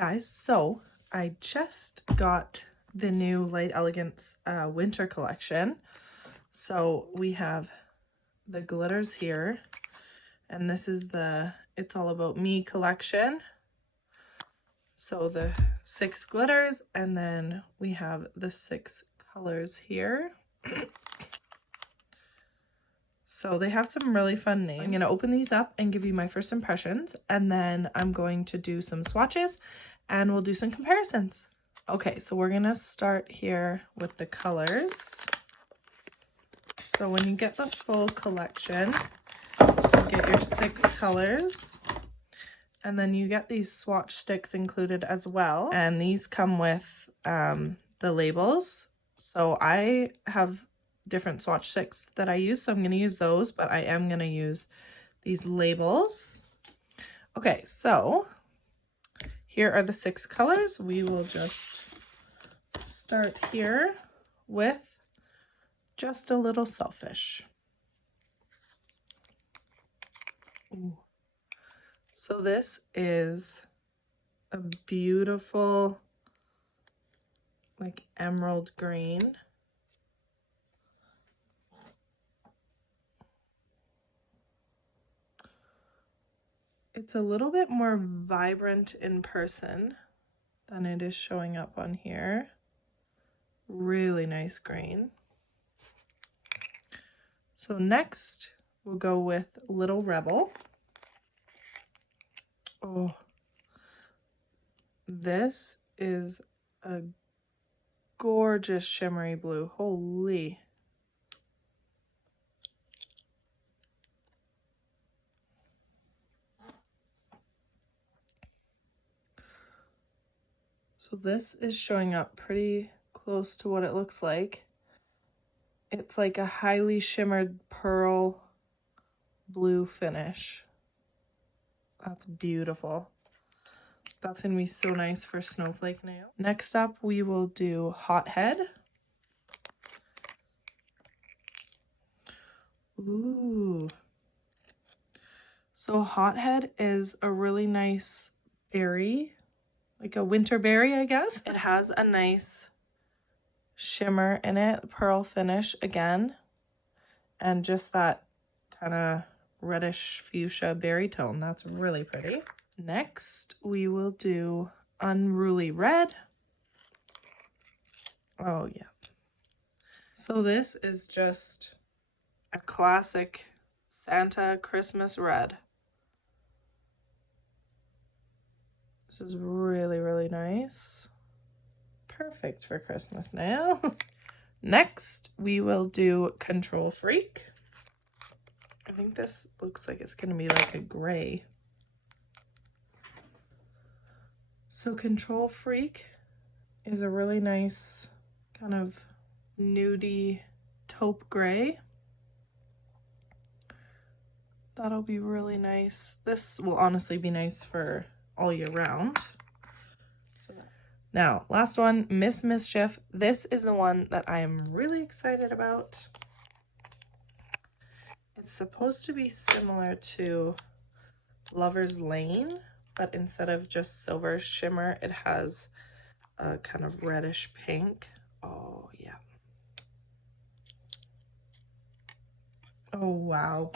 Guys, so I just got the new Light Elegance winter collection. So we have the glitters here, and this is the It's All About Me collection. So the 6 glitters, and then we have the 6 colors here. So they have some really fun names. I'm going to open these up and give you my first impressions, and then I'm going to do some swatches and we'll do some comparisons. Okay, so we're going to start here with the colors. So when you get the full collection, you get your 6 colors, and then you get these swatch sticks included as well. And these come with the labels. So I have different swatch sticks that I use, so I'm going to use those, but I am going to use these labels. Okay, so here are the 6 colors. We will just start here with Just a Little Selfish. Ooh. So this is a beautiful, like, emerald green. It's a little bit more vibrant in person than it is showing up on here. Really nice green. So next we'll go with Little Rebel. Oh, this is a gorgeous shimmery blue. Holy. So this is showing up pretty close to what it looks like. It's like a highly shimmered pearl blue finish. That's beautiful. That's gonna be so nice for snowflake nail. Next up, we will do Hothead. Ooh. So Hothead is a really nice berry, like a winter berry, I guess. It has a nice shimmer in it, pearl finish again, and just that kind of reddish fuchsia berry tone. That's really pretty. Next, we will do Unruly Red. Oh yeah. So this is just a classic Santa Christmas red. This is really, really nice. Perfect for Christmas now. Next, we will do Control Freak. I think this looks like it's going to be like a gray. So Control Freak is a really nice kind of nudie taupe gray. That'll be really nice. This will honestly be nice for all year round. Now, last one, Miss Mischief. This is the one that I am really excited about. It's supposed to be similar to Lover's Lane, but instead of just silver shimmer, it has a kind of reddish pink. Oh, yeah. Oh, wow.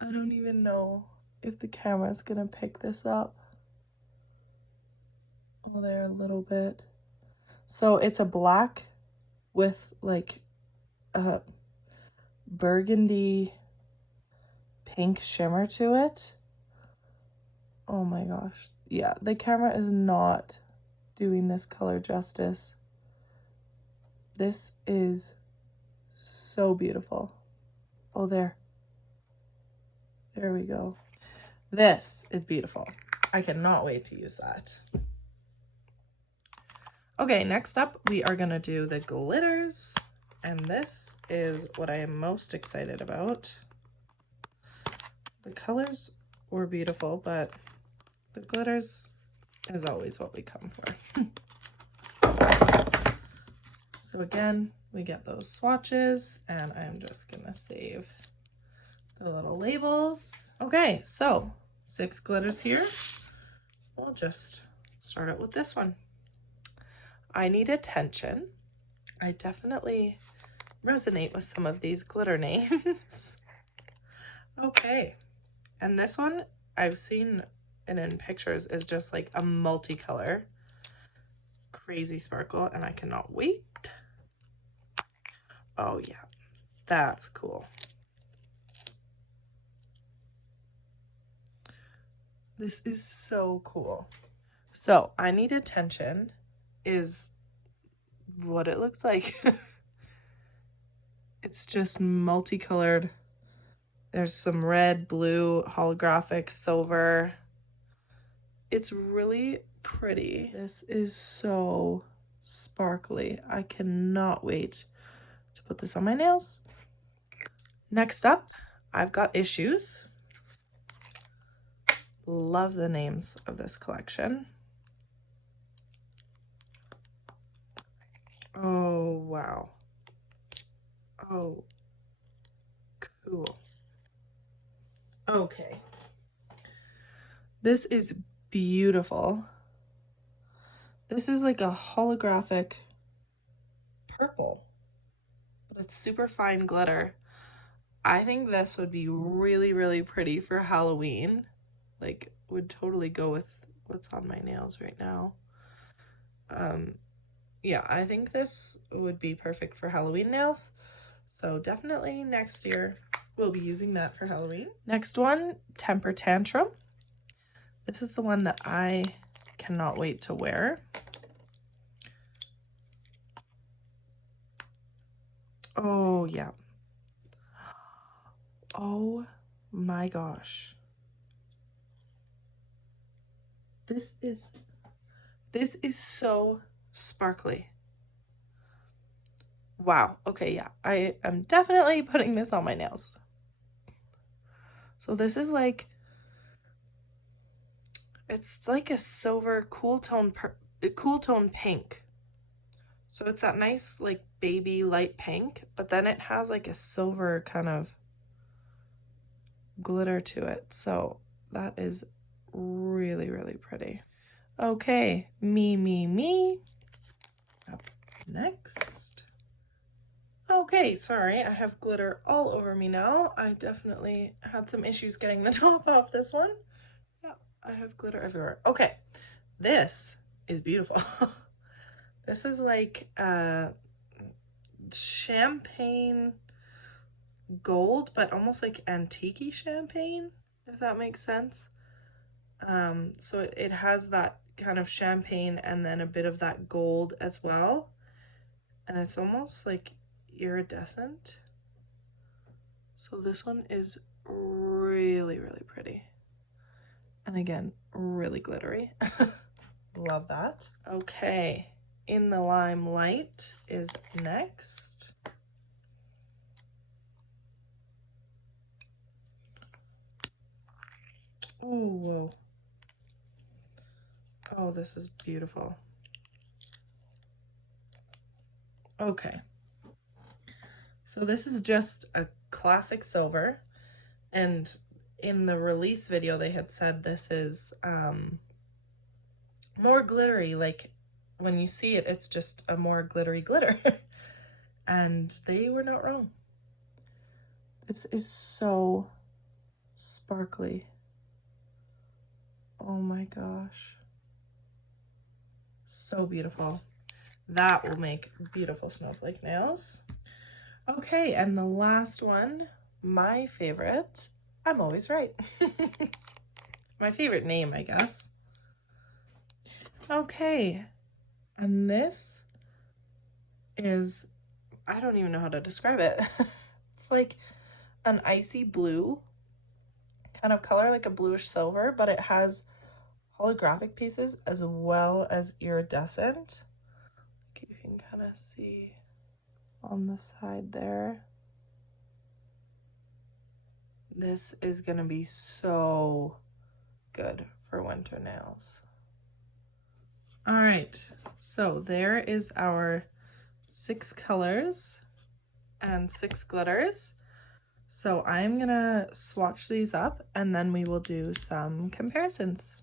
I don't even know if the camera's gonna pick this up. Oh, there a little bit. So it's a black with like a burgundy pink shimmer to it. Oh my gosh. Yeah, the camera is not doing this color justice. This is so beautiful. Oh, there. There we go. This is beautiful. I cannot wait to use that. Okay, next up, we are gonna do the glitters, and this is what I am most excited about. The colors were beautiful, but the glitters is always what we come for. So again, we get those swatches, and I'm just gonna save the little labels. Okay, so 6 glitters here. we'll just start out with this one. I Need Attention. I definitely resonate with some of these glitter names. Okay, and this one I've seen it in pictures is just like a multicolor crazy sparkle, and I cannot wait. Oh yeah, that's cool. This is so cool. So I Need Attention is what it looks like. It's just multicolored. There's some red, blue, holographic, silver. It's really pretty. This is so sparkly. I cannot wait to put this on my nails. Next up, I've got Issues. Love the names of this collection. Oh, wow. Oh, cool. Okay. This is beautiful. This is like a holographic purple, but it's super fine glitter. I think this would be really, really pretty for Halloween. Like, would totally go with what's on my nails right now. Yeah, I think this would be perfect for Halloween nails. So definitely next year we'll be using that for Halloween. Next one, Temper Tantrum. This is the one that I cannot wait to wear. Oh yeah. Oh my gosh. This is so sparkly. Wow. Okay, yeah. I am definitely putting this on my nails. So this is like, it's like a silver cool tone pink. So it's that nice like baby light pink, but then it has like a silver kind of glitter to it. So that is really, really pretty. Okay, me. Up next. Okay, sorry, I have glitter all over me now. I definitely had some issues getting the top off this one. Yeah, I have glitter everywhere. Okay, this is beautiful. This is like champagne gold, but almost like antique-y champagne, if that makes sense. So it has that kind of champagne and then a bit of that gold as well. And it's almost like iridescent. So this one is really, really pretty. And again, really glittery. Love that. Okay, In the Limelight is next. Oh, whoa. Oh, this is beautiful. Okay. So this is just a classic silver. And in the release video, they had said this is more glittery. Like when you see it, it's just a more glittery glitter. And they were not wrong. This is so sparkly. Oh my gosh. So beautiful. That will make beautiful snowflake nails. Okay, and the last one, my favorite. I'm always right. My favorite name, I guess. Okay, and this is, I don't even know how to describe it. It's like an icy blue kind of color, like a bluish silver, but it has holographic pieces as well as iridescent. You can kind of see on the side there. This is gonna be so good for winter nails. All right, so there is our 6 colors and 6 glitters. So I'm gonna swatch these up and then we will do some comparisons.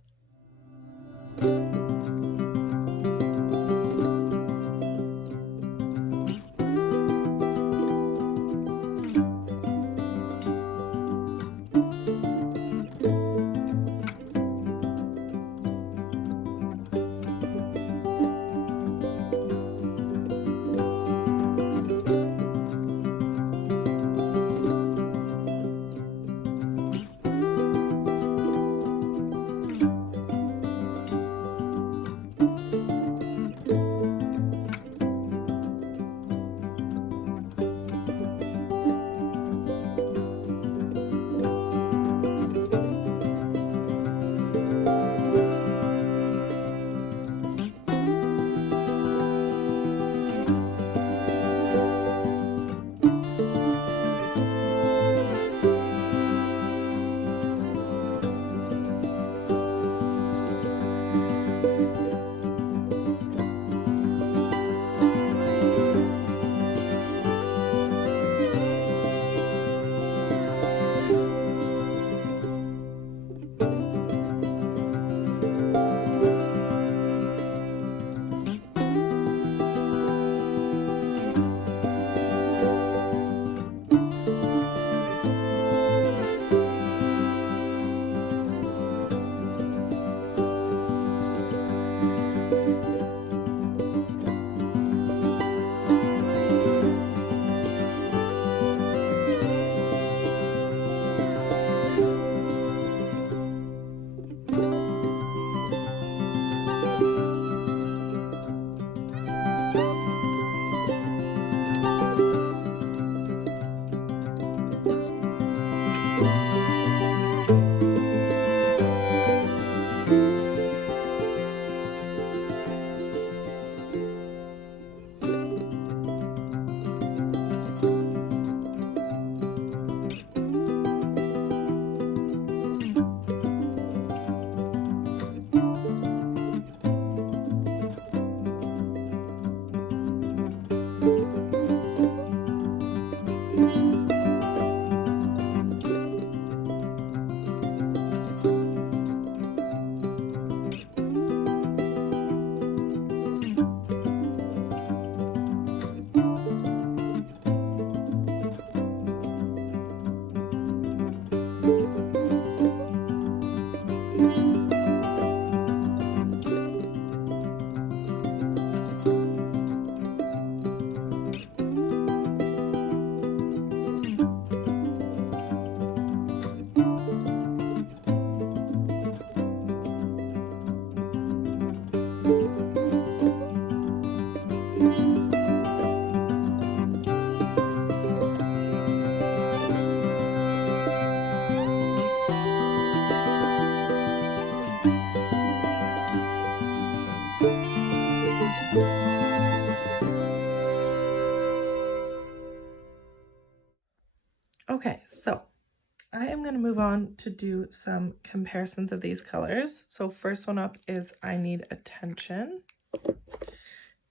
I'm going to move on to do some comparisons of these colors. So first one up is I Need Attention.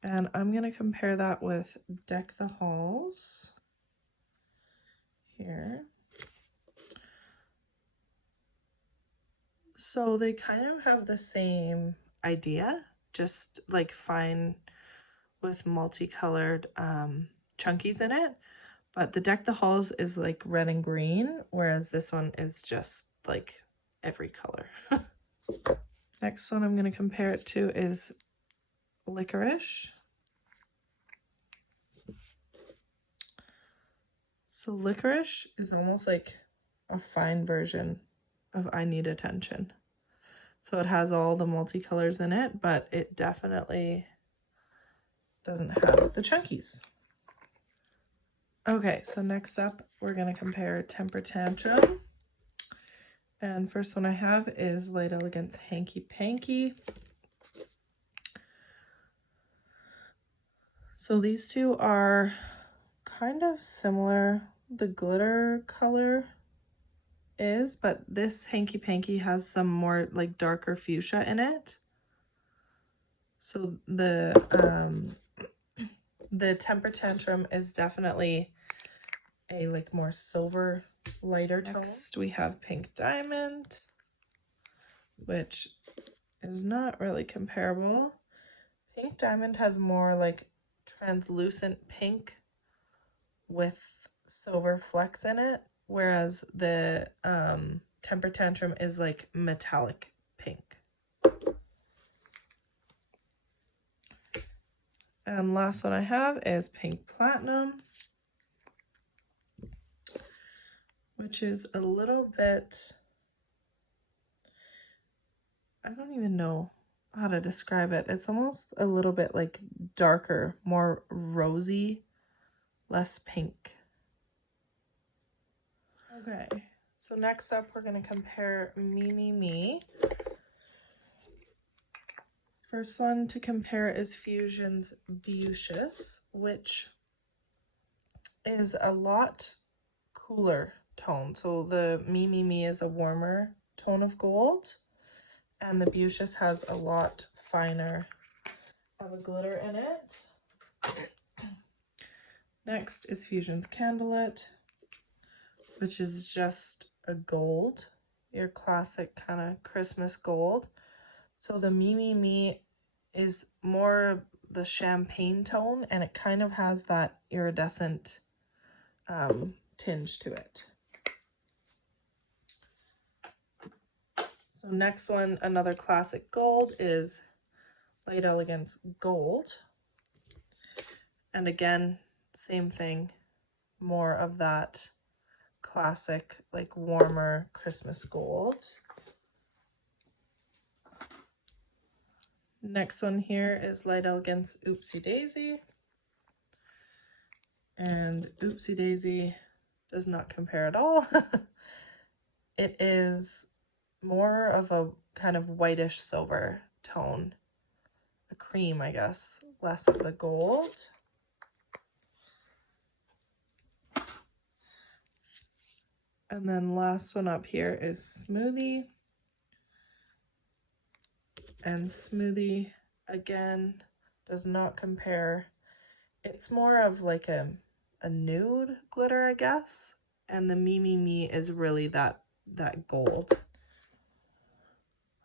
And I'm going to compare that with Deck the Halls here. So they kind of have the same idea, just like fine with multicolored chunkies in it. But the Deck the Halls is like red and green, whereas this one is just like every color. Next one I'm going to compare it to is Licorice. So Licorice is almost like a fine version of I Need Attention. So it has all the multicolors in it, but it definitely doesn't have the chunkies. Okay, so next up, we're going to compare Temper Tantrum. And first one I have is Light Elegance Hanky Panky. So these two are kind of similar. The glitter color is, but this Hanky Panky has some more like darker fuchsia in it. So the Temper Tantrum is definitely a like more silver, lighter tone. Next we have Pink Diamond, which is not really comparable. Pink Diamond has more like translucent pink with silver flecks in it, whereas the Temper Tantrum is like metallic pink. And last one I have is Pink Platinum, which is a little bit, I don't even know how to describe it. It's almost a little bit like darker, more rosy, less pink. Okay, so next up we're going to compare Me Me Me. First one to compare is Fusion's Beaucious, which is a lot cooler tone. So the Me Me Me is a warmer tone of gold, and the Beaucious has a lot finer of a glitter in it. Next is Fusion's Candlelit, which is just a gold, your classic kind of Christmas gold. So the Me Me Me is more the champagne tone, and it kind of has that iridescent tinge to it. So next one, another classic gold, is Light Elegance Gold. And again, same thing, more of that classic, like warmer Christmas gold. Next one here is Light Elegance Oopsie Daisy. And Oopsie Daisy does not compare at all. It is more of a kind of whitish silver tone, a cream, I guess, less of the gold. And then last one up here is Smoothie. And Smoothie, again, does not compare. It's more of like a nude glitter, I guess. And the Me Me Me is really that gold.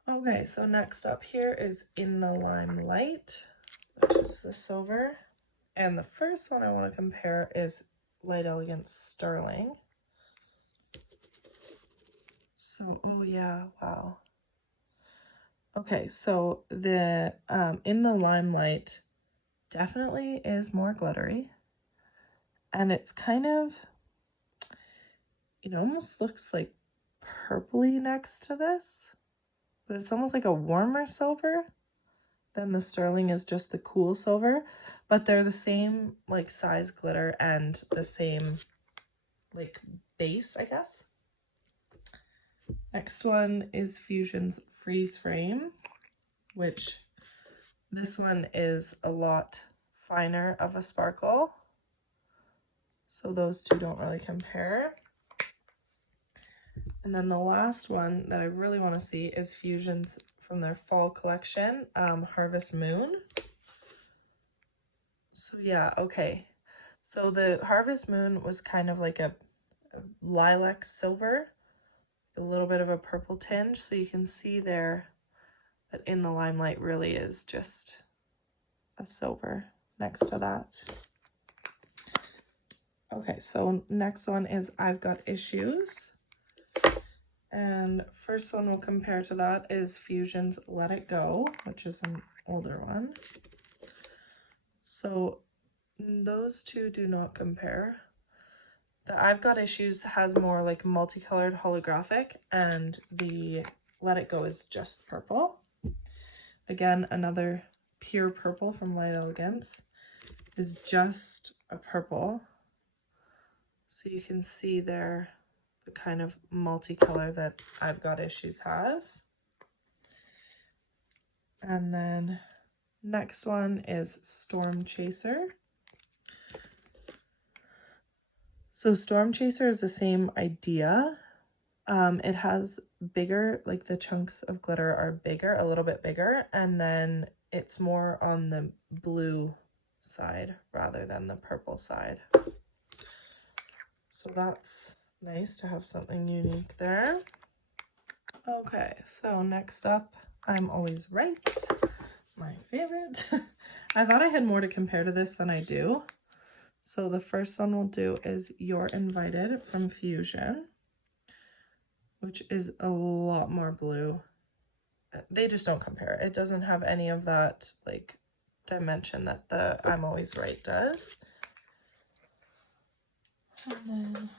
Okay, so next up here is In the Limelight, which is the silver. And the first one I want to compare is Light Elegance Sterling. So, oh yeah, wow. Okay, so the In the Limelight definitely is more glittery. And it's kind of, it almost looks like purpley next to this. But it's almost like a warmer silver. Then the Sterling is just the cool silver. But they're the same like size glitter and the same like base, I guess. Next one is Fusion's Freeze Frame, which this one is a lot finer of a sparkle. So those two don't really compare. And then the last one that I really want to see is Fusion's from their fall collection, Harvest Moon. So yeah, okay. So the Harvest Moon was kind of like a lilac silver, a little bit of a purple tinge. So you can see there that in the limelight really is just a silver next to that. Okay, so next one is I've Got Issues. And first one we'll compare to that is Fusion's Let It Go, which is an older one. So those two do not compare. The I've Got Issues has more like multicolored holographic, and the Let It Go is just purple. Again, another pure purple from Light Elegance is just a purple. So you can see there the kind of multicolor that I've Got Issues has. And then next one is Storm Chaser. So Storm Chaser is the same idea. It has bigger, like the chunks of glitter are bigger, a little bit bigger, and then it's more on the blue side rather than the purple side. So that's nice to have something unique there. Okay, so next up, I'm Always Right, my favorite. I thought I had more to compare to this than I do. So the first one we'll do is You're Invited from Fusion, which is a lot more blue. They just don't compare. It doesn't have any of that like dimension that the I'm Always Right does. And then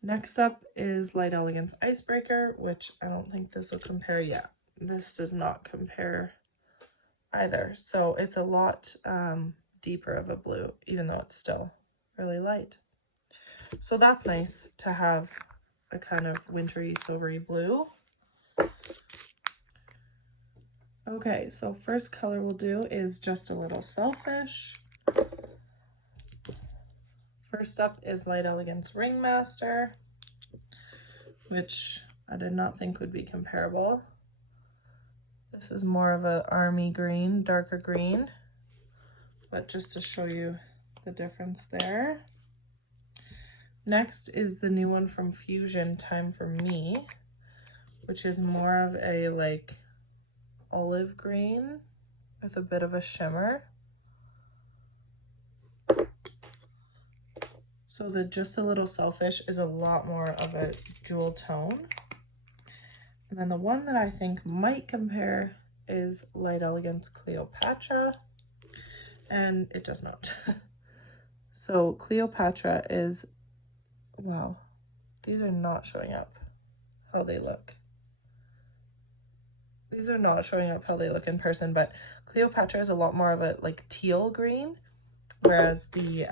next up is Light Elegance Icebreaker, which I don't think this will compare yet. This does not compare either. So it's a lot deeper of a blue, even though it's still really light. So that's nice to have a kind of wintry, silvery blue. Okay, so first color we'll do is Just a Little Selfish. First up is Light Elegance Ringmaster, which I did not think would be comparable. This is more of an army green, darker green, but just to show you the difference there. Next is the new one from Fusion, Time for Me, which is more of a like olive green with a bit of a shimmer. So the Just a Little Selfish is a lot more of a jewel tone. And then the one that I think might compare is Light Elegance Cleopatra, and it does not. So Cleopatra is, wow, these are not showing up how they look. These are not showing up how they look in person, but Cleopatra is a lot more of a like teal green, whereas the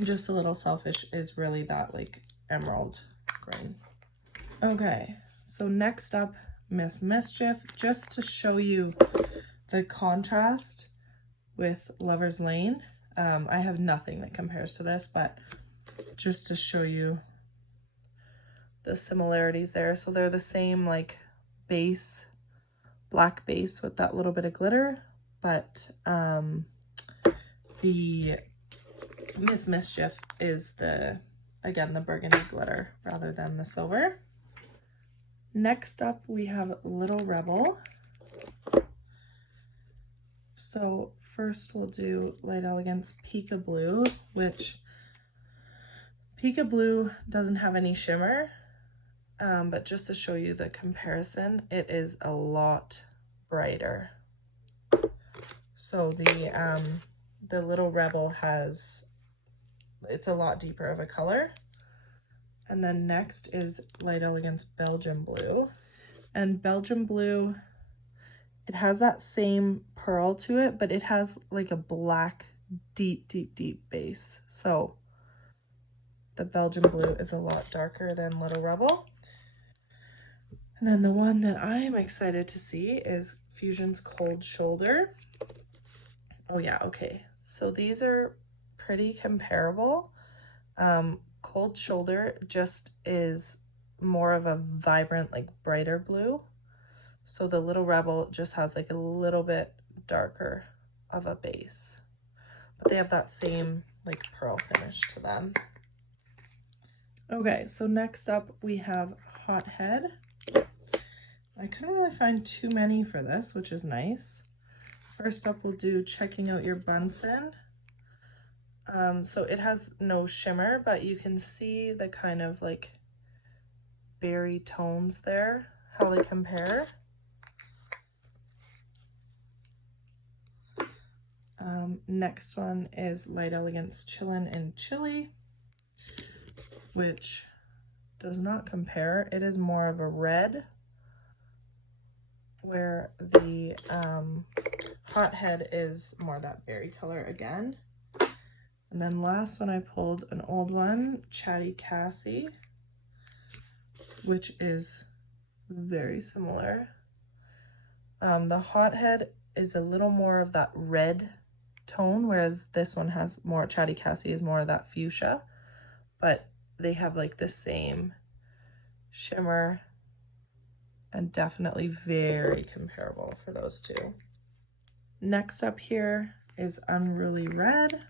Just a Little Selfish is really that like emerald green. Okay, so next up, Miss Mischief, just to show you the contrast with Lover's Lane. I have nothing that compares to this, but just to show you the similarities there. So they're the same like base, black base with that little bit of glitter, but the Miss Mischief is again the burgundy glitter rather than the silver. Next up we have Little Rebel. So first we'll do Light Elegance Pika Blue, which Pika Blue doesn't have any shimmer, but just to show you the comparison, it is a lot brighter. So the Little Rebel it's a lot deeper of a color. And then next is Light Elegance Belgian Blue. And Belgian Blue, it has that same pearl to it, but it has like a black, deep, deep, deep base. So the Belgian Blue is a lot darker than Little Rebel. And then the one that I'm excited to see is Fusion's Cold Shoulder. Oh yeah, okay. So these are pretty comparable. Cold Shoulder just is more of a vibrant, like brighter blue. So the Little Rebel just has like a little bit darker of a base, but they have that same like pearl finish to them. Okay, so next up we have Hothead. I couldn't really find too many for this, which is nice. First up, we'll do Checking Out Your Bunsen. So it has no shimmer, but you can see the kind of like berry tones there, how they compare. Next one is Light Elegance Chillin' in Chili, which does not compare. It is more of a red, where the Hothead is more that berry color again. And then last one, I pulled an old one, Chatty Cassie, which is very similar. The Hothead is a little more of that red tone, whereas this one has more, Chatty Cassie is more of that fuchsia, but they have like the same shimmer and definitely very comparable for those two. Next up here is Unruly Red.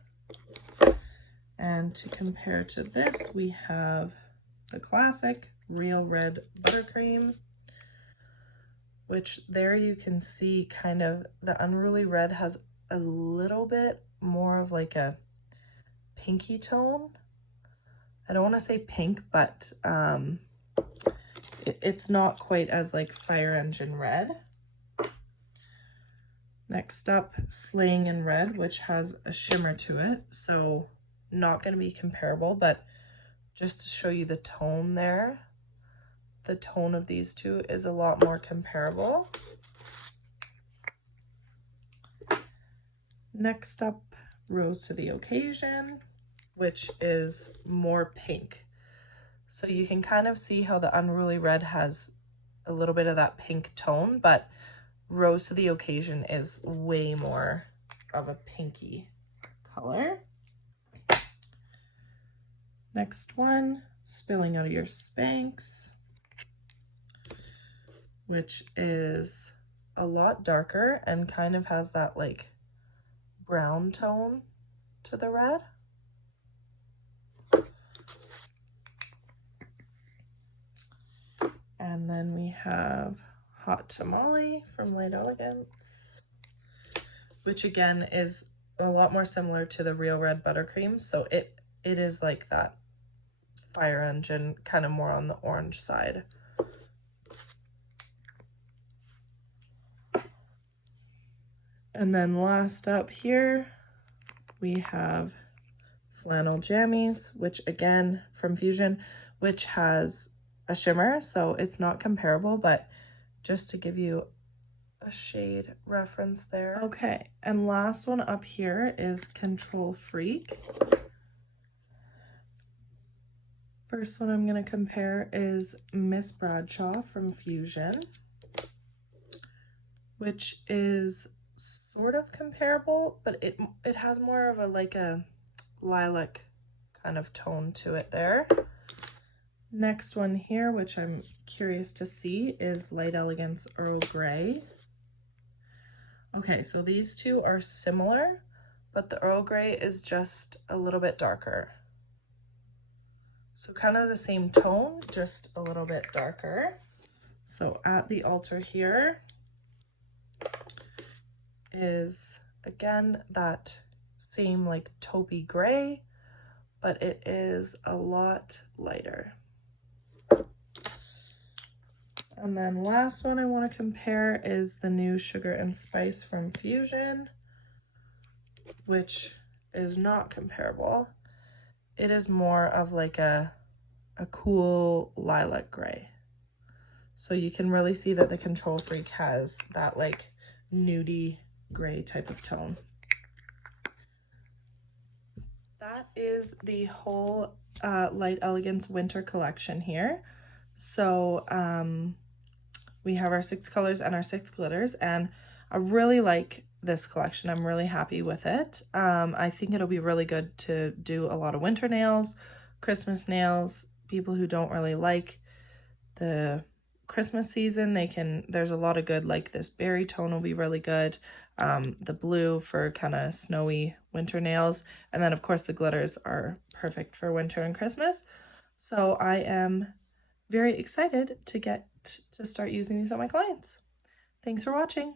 And to compare to this, we have the classic Real Red Buttercream, which there you can see kind of the Unruly Red has a little bit more of like a pinky tone. I don't want to say pink, but it's not quite as like Fire Engine Red. Next up, Slaying in Red, which has a shimmer to it, so not going to be comparable, but just to show you the tone there, the tone of these two is a lot more comparable. Next up, Rose to the Occasion, which is more pink. So you can kind of see how the Unruly Red has a little bit of that pink tone, but Rose to the Occasion is way more of a pinky color. Next one, Spilling Out of Your Spanx, which is a lot darker and kind of has that like brown tone to the red. And then we have Hot Tamale from Light Elegance, which again is a lot more similar to the Real Red Buttercream. So it is like that Fire Engine, kind of more on the orange side. And then last up here, we have Flannel Jammies, which again from Fusion, which has a shimmer, so it's not comparable, but just to give you a shade reference there. Okay, and last one up here is Control Freak. First one I'm going to compare is Miss Bradshaw from Fusion, which is sort of comparable, but it has more of a like a lilac kind of tone to it there. Next one here, which I'm curious to see, is Light Elegance Earl Grey. Okay, so these two are similar, but the Earl Grey is just a little bit darker. So kind of the same tone, just a little bit darker. So at the altar here is, again, that same like taupey gray, but it is a lot lighter. And then last one I want to compare is the new Sugar and Spice from Fusion, which is not comparable. It is more of like a cool lilac gray. So you can really see that the Control Freak has that like nudie gray type of tone. That is the whole Light Elegance winter collection here. So we have our 6 colors and our 6 glitters, and I really like this collection. I'm really happy with it. I think it'll be really good to do a lot of winter nails, Christmas nails, people who don't really like the Christmas season, there's a lot of good, like this berry tone will be really good. The blue for kind of snowy winter nails. And then of course the glitters are perfect for winter and Christmas. So I am very excited to get to start using these on my clients. Thanks for watching.